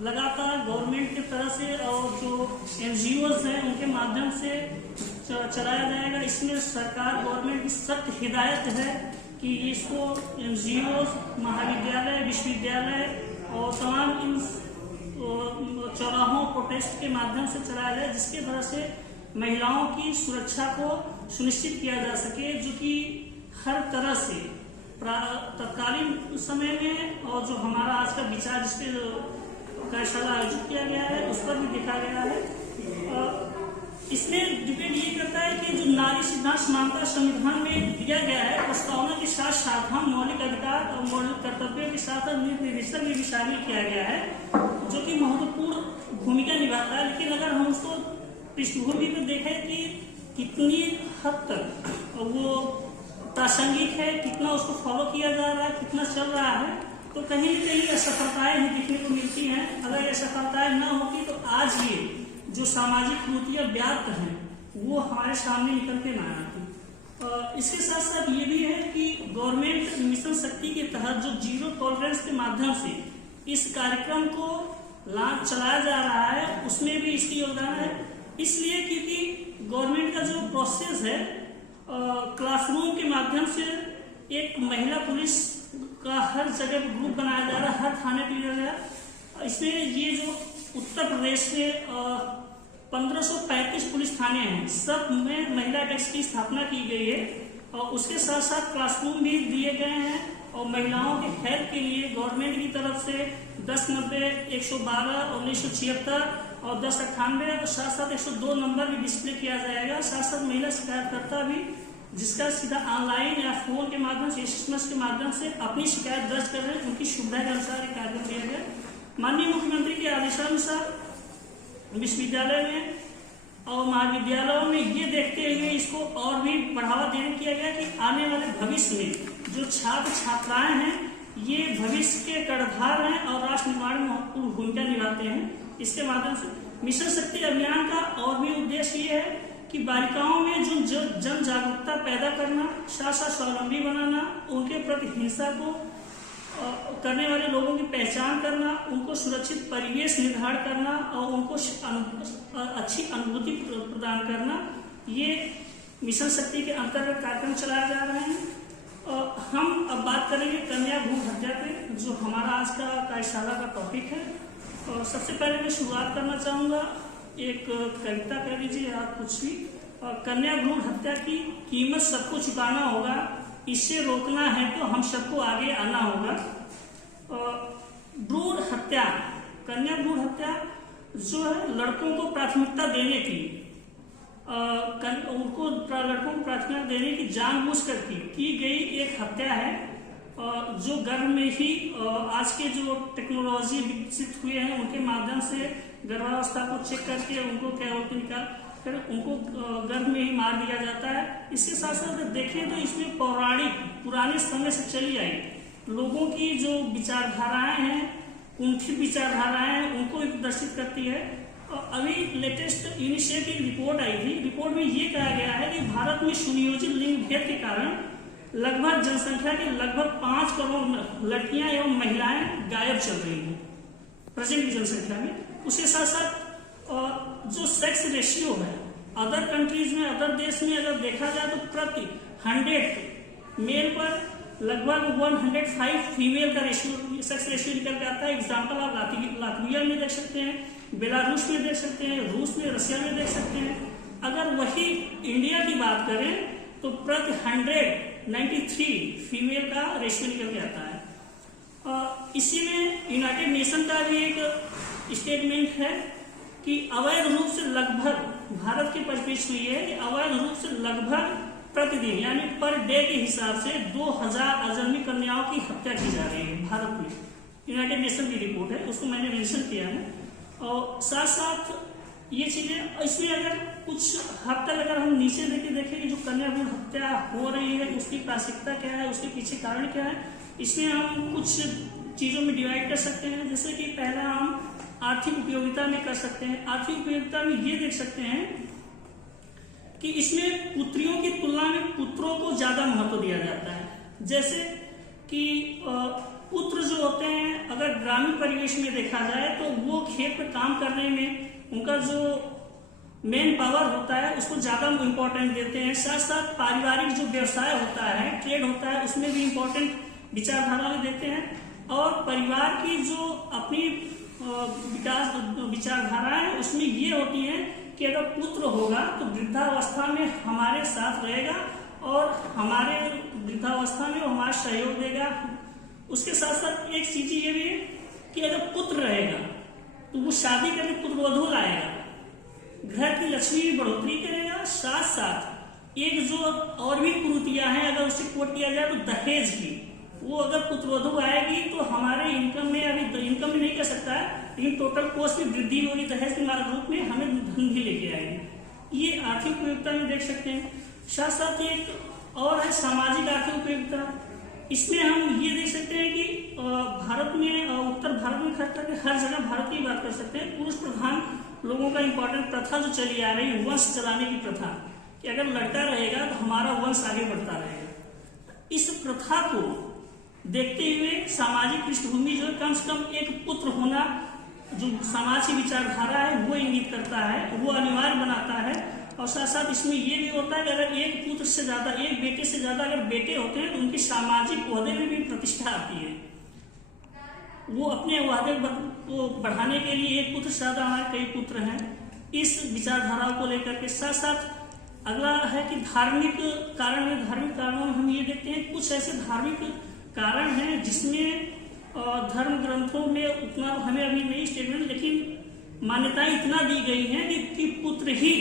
लगातार गवर्नमेंट की तरफ से और जो NGOs हैं उनके माध्यम से चलाया जाएगा। इसमें सरकार गवर्नमेंट की सख्त हिदायत है कि इसको NGOs, महाविद्यालय, विश्वविद्यालय और तमाम इन चौराहों प्रोटेस्ट के माध्यम से चलाया जाए, जिसके तरह से महिलाओं की सुरक्षा को सुनिश्चित किया जा सके, जो कि हर तरह से तत्कालीन समय में और जो हमारा आज का विचार जिस पे कार्यशाला आयोजित किया गया है उस पर भी देखा गया है। इसमें डिपेंड ये करता है कि जो नारी सिद्धांत समानता संविधान में दिया गया है, प्रस्तावना के साथ साथ हम मौलिक अधिकार और मौलिक कर्तव्यों के साथ निर्देशन में भी शामिल किया गया है, जो कि महत्वपूर्ण भूमिका निभाता है। लेकिन अगर हम उसको पृष्ठभूमि में देखें कि कितनी हद तक वो प्रासंगिक है, कितना उसको फॉलो किया जा रहा है, कितना चल रहा है, तो कहीं न कहीं असफलताएं ही देखने को मिलती हैं। अगर ये असफलताएं न होती तो आज ये जो सामाजिक कुरीतियां व्याप्त हैं वो हमारे सामने निकल के ना आती। इसके साथ साथ ये भी है कि गवर्नमेंट मिशन शक्ति के तहत जो जीरो टॉलरेंस के माध्यम से इस कार्यक्रम को चलाया जा रहा है, उसमें भी इसकी योगदान है। इसलिए क्योंकि गवर्नमेंट का जो प्रोसेस है, क्लासरूम के माध्यम से एक महिला पुलिस का हर जगह ग्रुप बनाया जा रहा है, हर थाने पे दिया गया। इसमें ये जो उत्तर प्रदेश में 1535 पुलिस थाने हैं, सब में महिला डेस्क की स्थापना की गई है और उसके साथ साथ क्लासरूम भी दिए गए हैं। और महिलाओं के हेल्प के लिए गवर्नमेंट की तरफ से 1090, 112, 1976 और 1098 और साथ साथ 102 नंबर भी डिस्प्ले किया जाएगा। साथ साथ महिला शिकायतकर्ता भी जिसका सीधा ऑनलाइन या फोन के माध्यम से, SMS के माध्यम से अपनी शिकायत दर्ज कर रहे हैं, उनकी सुविधा के अनुसार ये कार्यक्रम किया गया। माननीय मुख्यमंत्री के आदेशानुसार विश्वविद्यालय में और महाविद्यालयों में ये देखते हुए इसको और भी बढ़ावा देने किया गया कि आने वाले भविष्य में जो छात्र छात्राएं हैं ये भविष्य के कर्णधार हैं और राष्ट्र निर्माण में महत्वपूर्ण भूमिका निभाते हैं। इसके माध्यम से मिशन शक्ति अभियान का और भी उद्देश्य ये है कि बालिकाओं में जो जन जागरूकता पैदा करना, साथ साथ स्वावलंबी बनाना, उनके प्रति हिंसा को करने वाले लोगों की पहचान करना, उनको सुरक्षित परिवेश निर्धारण करना और उनको अच्छी अनुभूति प्रदान करना, ये मिशन शक्ति के अंतर्गत कार्यक्रम चलाए जा रहे हैं। हम अब बात करेंगे कन्या भ्रूण हत्या पे, जो हमारा आज का कार्यशाला का टॉपिक है। और सबसे पहले मैं शुरुआत करना चाहूँगा एक कविता कह लीजिए आप कुछ भी। कन्या भ्रूण हत्या की कीमत सबको चुकाना होगा, इसे रोकना है तो हम सबको आगे आना होगा। भ्रूण हत्या, कन्या भ्रूण हत्या जो है लड़कों को प्राथमिकता देने की, उनको लड़कों को प्राथमिकता देने की जानबूझ कर की गई एक हत्या है, जो गर्भ में ही आज के जो टेक्नोलॉजी विकसित हुए हैं उनके माध्यम से गर्भावस्था को चेक करके उनको क्या होती निकाल फिर उनको गर्भ में ही मार दिया जाता है। इसके साथ साथ देखें तो इसमें पौराणिक पुराने समय से चली आई लोगों की जो विचारधाराएं हैं, कुंठित विचारधाराएं हैं, उनको भी प्रदर्शित करती है। और अभी लेटेस्ट यूनिसेफ की रिपोर्ट आई थी। रिपोर्ट में ये कहा गया है कि भारत में सुनियोजित लिंग भेद के कारण लगभग जनसंख्या के लगभग 5 करोड़ लड़कियां एवं महिलाएं गायब चल रही हैं प्रेजेंट की जनसंख्या में। उसके साथ साथ जो सेक्स रेशियो है अदर कंट्रीज में, अदर देश में अगर देखा जाए तो प्रति 100 मेल पर लगभग 105 फीमेल का रेशियो, सेक्स रेशियो निकल के आता है। एग्जाम्पल आप लातविया में देख सकते हैं, बेलारूस में देख सकते हैं, रूस में, रशिया में देख सकते हैं। अगर वही इंडिया की बात करें तो प्रति 193 फीमेल का रेशियो निकल के आता है। इसी में यूनाइटेड नेशन का भी एक स्टेटमेंट है कि अवैध रूप से लगभग, भारत के परिप्रेक्ष्य में ये है कि अवैध रूप से लगभग प्रतिदिन यानी पर डे के हिसाब से 2000 अजन्मी कन्याओं की हत्या की जा रही है भारत में। यूनाइटेड नेशन की रिपोर्ट है, उसको मैंने मेंशन किया है। और साथ साथ ये चीजें, इसमें अगर कुछ हद तक अगर हम नीचे देखें कि जो कन्या भ्रूण हत्या हो रही है उसकी प्राथमिकता क्या है, उसके पीछे कारण क्या है, इसमें हम कुछ चीजों में डिवाइड कर सकते हैं। जैसे कि पहला हम आर्थिक उपयोगिता में कर सकते हैं। आर्थिक उपयोगिता में ये देख सकते हैं कि इसमें पुत्रियों की तुलना में पुत्रों को ज्यादा महत्व दिया जाता है। जैसे कि पुत्र जो होते हैं, अगर ग्रामीण परिवेश में देखा जाए तो वो खेत पे काम करने में उनका जो मेन पावर होता है उसको ज्यादा इम्पोर्टेंट देते हैं। साथ साथ पारिवारिक जो व्यवसाय होता है, ट्रेड होता है, उसमें भी इम्पोर्टेंट विचारधारा भी देते हैं। और परिवार की जो अपनी विकास विचारधाराएं उसमें ये होती हैं कि अगर पुत्र होगा तो वृद्धावस्था में हमारे साथ रहेगा और हमारे वृद्धावस्था में वो हमारा सहयोग देगा। उसके साथ साथ एक चीज ये भी है कि अगर पुत्र रहेगा तो वो शादी करके पुत्रवधू लाएगा, घर की लक्ष्मी की बढ़ोतरी करेगा। साथ साथ एक जो और भी कुरीतियां हैं, अगर उसे कोट किया जाए तो दहेज की, वो अगर पुत्रवधू आएगी तो हमारे इनकम में, अभी इनकम में नहीं कर सकता है लेकिन टोटल कॉस्ट में वृद्धि होगी, दहेज के रूप में हमें धन भी लेके आएगी। ये आर्थिक उपयोगिता में देख सकते हैं। साथ साथ एक और है सामाजिक आर्थिक उपयोगिता। इसमें हम ये देख सकते हैं कि भारत में, उत्तर भारत में खास करके हर जगह भारत की बात कर सकते हैं, पुरुष प्रधान लोगों का इंपॉर्टेंट प्रथा जो चली आ रही है, वंश चलाने की प्रथा, कि अगर लड़का रहेगा तो हमारा वंश आगे बढ़ता रहेगा। इस प्रथा को देखते हुए सामाजिक पृष्ठभूमि जो कम से कम एक पुत्र होना जो समाज की विचारधारा है वो इंगित करता है, वो अनिवार्य बनाता है। और साथ साथ इसमें ये भी होता है कि अगर एक पुत्र से ज्यादा, एक बेटे से ज्यादा अगर बेटे होते हैं तो उनकी सामाजिक ओहदे में भी प्रतिष्ठा आती है। वो अपने ओहदे को बढ़ाने के लिए एक पुत्र से ज्यादा, हमारे कई पुत्र हैं। इस विचारधारा को लेकर के साथ साथ अगला है कि धार्मिक कारण में, धार्मिक कारणों में हम ये देखते हैं कुछ ऐसे धार्मिक कारण हैं जिसमें धर्म ग्रंथों में उतना हमें अभी नहीं स्टेटमेंट, लेकिन मान्यताएं इतना दी गई हैं कि पुत्र ही